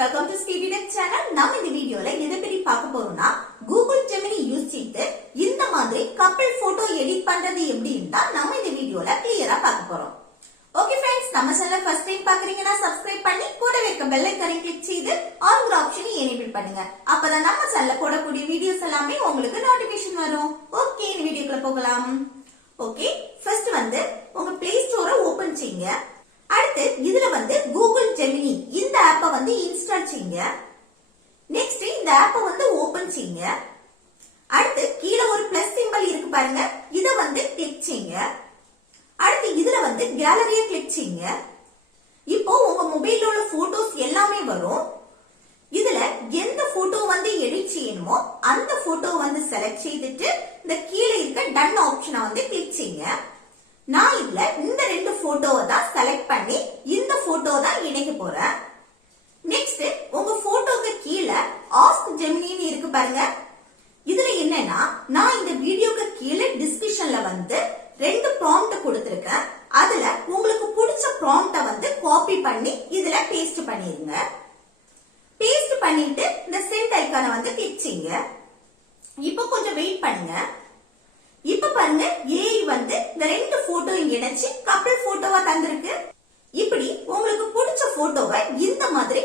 Welcome to speedy tech channel. நம்ம இந்த வீடியோல எதை பத்தி பார்க்க போறோம்னா கூகுள் ஜெமினி யூஸ் செய்து இந்த மாதிரி கப்பிள் போட்டோ எடிட் பண்றது எப்படின்னு தான் நம்ம இந்த வீடியோல கிளியரா பார்க்க போறோம். ஓகே फ्रेंड्स, நம்ம சேனல் ஃபர்ஸ்ட் டைம் பாக்குறீங்கன்னா சப்ஸ்கிரைப் பண்ணி கூடவே இருக்க பெல் ஐகானை கிளிக் செய்து ஆல் ஆப்ஷனை எனேபிள் பண்ணுங்க. அப்பதான் நம்ம சேனல்ல போடக்கூடிய வீடியோஸ் எல்லாமே உங்களுக்கு நோட்டிபிகேஷன் வரும். ஓகே, இந்த வீடியோக்குள்ள போகலாம். ஓகே, ஃபர்ஸ்ட் உங்க பிளே ஸ்டோரை ஓபன் செய்யுங்க. அடுத்து இதுல கூகுள் ஜெமினி இந்த ஆப்பை இன்ஸ்டால் செய்யுங்க. நெக்ஸ்ட் இந்த ஆப்பை ஓபன் செய்யுங்க. அடுத்து கீழே ஒரு பிளஸ் சிம்பல் இருக்கு பாருங்க, இத கிளிக் செய்யுங்க. அடுத்து இதுல கேலரியை கிளிக் செய்யுங்க. இப்போ உங்க மொபைல்ல உள்ள போட்டோஸ் எல்லாமே வரும். இதுல எந்த போட்டோ எடிட் செய்யணுமோ அந்த போட்டோ செலக்ட் செய்துட்டு இந்த கீழே இருக்க டன் ஆப்ஷனை கிளிக் செய்யுங்க. நான் இதுல இந்த ரெண்டு போட்டோவை தான் செலக்ட் பண்ணி இந்த போட்டோ தான் இணைக்க போறேன். நெக்ஸ்ட் உங்க போட்டோக்கு கீழே ஆஸ்க் ஜெமினின்னு இருக்கு பாருங்க. இதுல என்னன்னா, நான் இந்த வீடியோக்கு கீழே டிஸ்கிரிப்ஷன்ல ரெண்டு ப்ராம்ப்ட் கொடுத்திருக்கேன். அதுல உங்களுக்கு பிடிச்ச ப்ராம்ப்ட காப்பி பண்ணி இதுல பேஸ்ட் பண்ணிருங்க. பேஸ்ட் பண்ணிட்டு இந்த சென்ட் ஐகானை கிளிக் செய்யுங்க. இப்போ கொஞ்சம் வெயிட் பண்ணுங்க. இப்ப பாருங்க, ஏஐ இந்த ரெண்டு போட்டோயும் இணைச்சு கப்பிள் போட்டோவா தந்திருக்கு. இப்படி உங்களுக்கு பிடிச்ச போட்டோவை இந்த மாதிரி